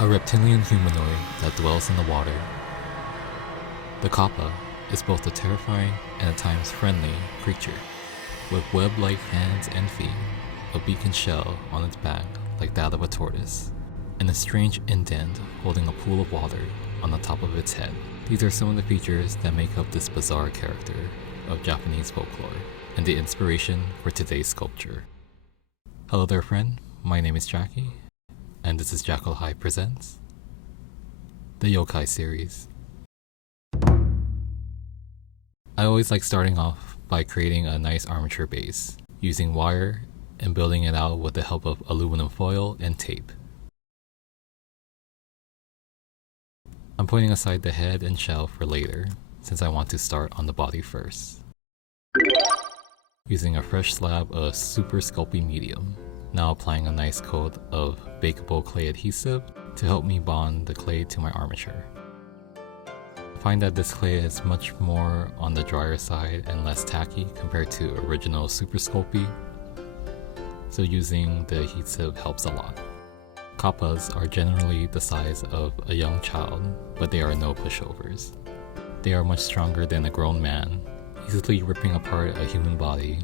a reptilian humanoid that dwells in the water. The Kappa is both a terrifying and at times friendly creature, with web-like hands and feet, a beak and shell on its back like that of a tortoise, and a strange indent holding a pool of water on the top of its head. These are some of the features that make up this bizarre character of Japanese folklore, and the inspiration for today's sculpture. Hello there friend, my name is Jackie, and this is jackyllofhyde presents the Yokai series. I always like starting off by creating a nice armature base, using wire and building it out with the help of aluminum foil and tape. I'm putting aside the head and shell for later, since I want to start on the body first. Using a fresh slab of super Sculpey medium, now applying a nice coat of bakeable clay adhesive to help me bond the clay to my armature. I find that this clay is much more on the drier side and less tacky compared to original super Sculpey, so using the adhesive helps a lot. Kappas are generally the size of a young child, but they are no pushovers. They are much stronger than a grown man, easily ripping apart a human body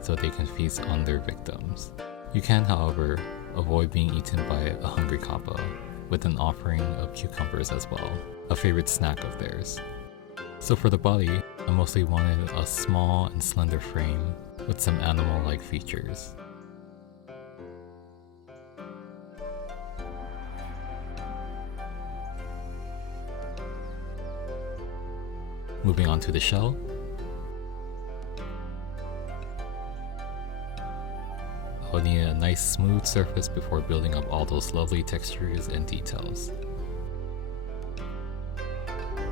so they can feast on their victims. You can, however, avoid being eaten by a hungry Kappa with an offering of cucumbers as well, a favorite snack of theirs. So for the body, I mostly wanted a small and slender frame with some animal-like features. Moving on to the shell. I'll need a nice smooth surface before building up all those lovely textures and details.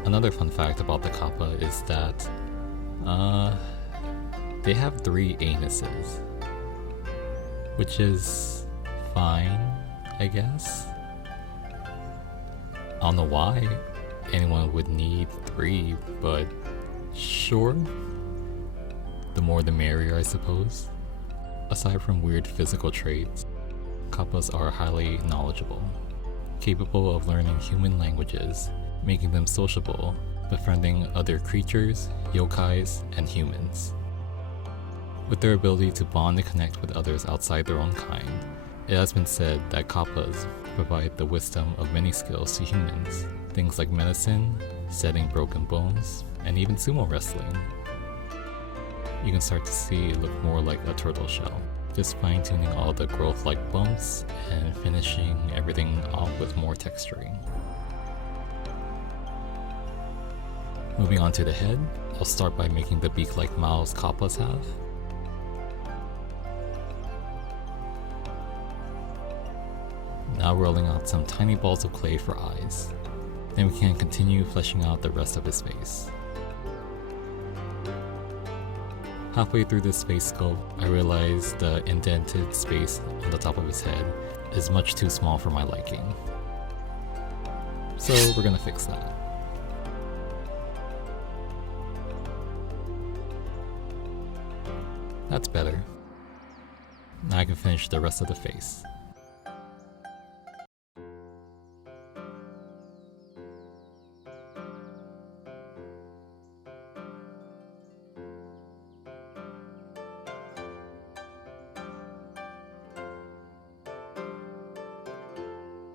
Another fun fact about the Kappa is that they have 3 anuses, which is fine, I guess. I don't know why anyone would need 3, but sure. The more the merrier, I suppose. Aside from weird physical traits, Kappas are highly knowledgeable, capable of learning human languages, making them sociable, befriending other creatures, yokais, and humans. With their ability to bond and connect with others outside their own kind, it has been said that Kappas provide the wisdom of many skills to humans, things like medicine, setting broken bones, and even sumo wrestling. You can start to see it look more like a turtle shell, just fine-tuning all the growth-like bumps and finishing everything off with more texturing. Moving on to the head, I'll start by making the beak-like mouths Kappas have. Now rolling out some tiny balls of clay for eyes. Then we can continue fleshing out the rest of his face. Halfway through this face sculpt, I realized the indented space on the top of his head is much too small for my liking. So we're gonna fix that. That's better. Now I can finish the rest of the face.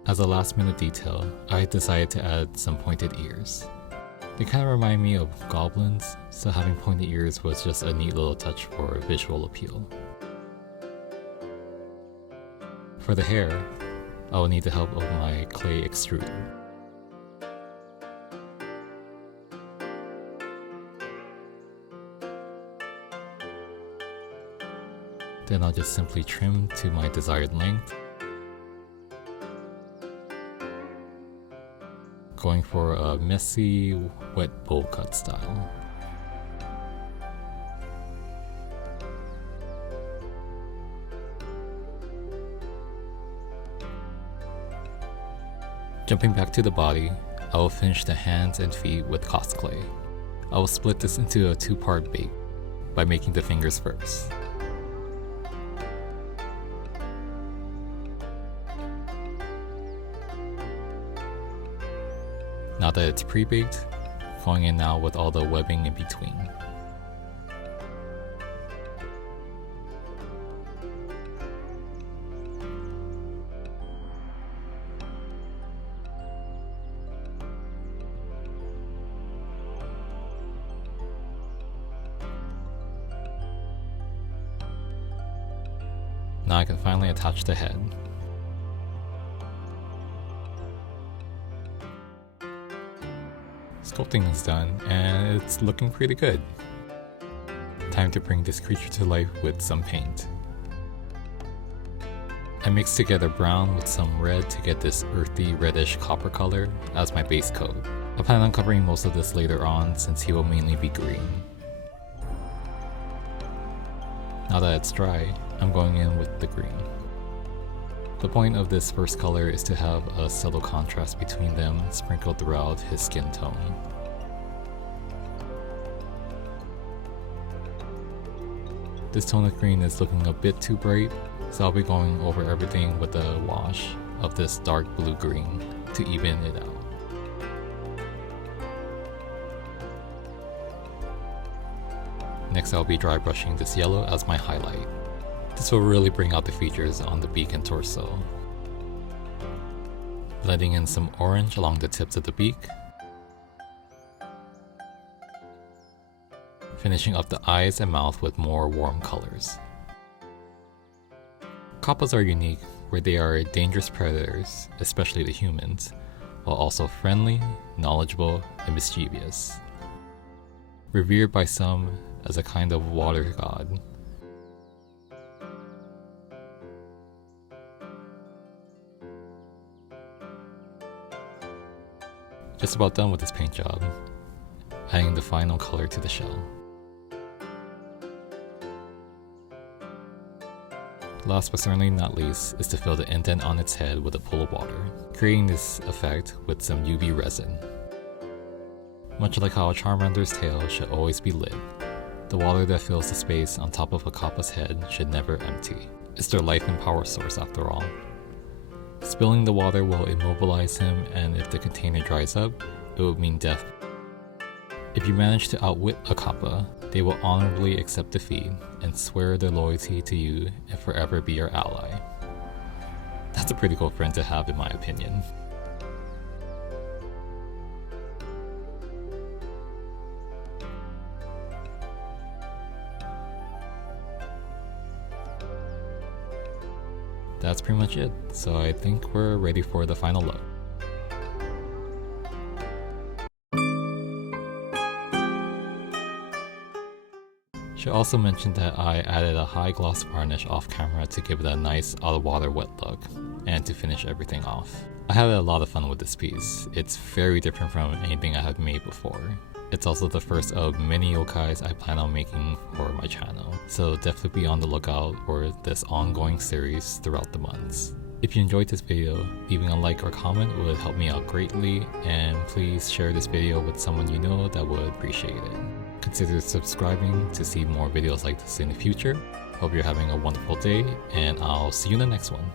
As a last minute detail, I decided to add some pointed ears. They kind of remind me of goblins, so having pointed ears was just a neat little touch for visual appeal. For the hair, I will need the help of my clay extruder. Then I'll just simply trim to my desired length, going for a messy, wet bowl cut style. Jumping back to the body, I will finish the hands and feet with Cosclay. I will split this into a 2-part bake by making the fingers first. Now that it's pre-baked, going in now with all the webbing in between. Now I can finally attach the head. Sculpting is done, and it's looking pretty good. Time to bring this creature to life with some paint. I mixed together brown with some red to get this earthy reddish copper color as my base coat. I plan on covering most of this later on since he will mainly be green. Now that it's dry, I'm going in with the green. The point of this first color is to have a subtle contrast between them sprinkled throughout his skin tone. This tone of green is looking a bit too bright, so I'll be going over everything with a wash of this dark blue-green to even it out. Next I'll be dry brushing this yellow as my highlight. This will really bring out the features on the beak and torso. Blending in some orange along the tips of the beak. Finishing up the eyes and mouth with more warm colors. Kappas are unique where they are dangerous predators, especially to humans, while also friendly, knowledgeable, and mischievous. Revered by some as a kind of water god. Just about done with this paint job, adding the final color to the shell. Last but certainly not least is to fill the indent on its head with a pool of water, creating this effect with some UV resin. Much like how a Charmander's tail should always be lit, the water that fills the space on top of a Kappa's head should never empty. It's their life and power source after all. Spilling the water will immobilize him, and if the container dries up, it would mean death. If you manage to outwit a Kappa, they will honorably accept defeat and swear their loyalty to you and forever be your ally. That's a pretty cool friend to have in my opinion. That's pretty much it, so I think we're ready for the final look. Should also mention that I added a high gloss varnish off camera to give it a nice out of water wet look, and to finish everything off. I had a lot of fun with this piece. It's very different from anything I have made before. It's also the first of many yokais I plan on making for my channel, so definitely be on the lookout for this ongoing series throughout the months. If you enjoyed this video, leaving a like or comment would help me out greatly, and please share this video with someone you know that would appreciate it. Consider subscribing to see more videos like this in the future. Hope you're having a wonderful day, and I'll see you in the next one.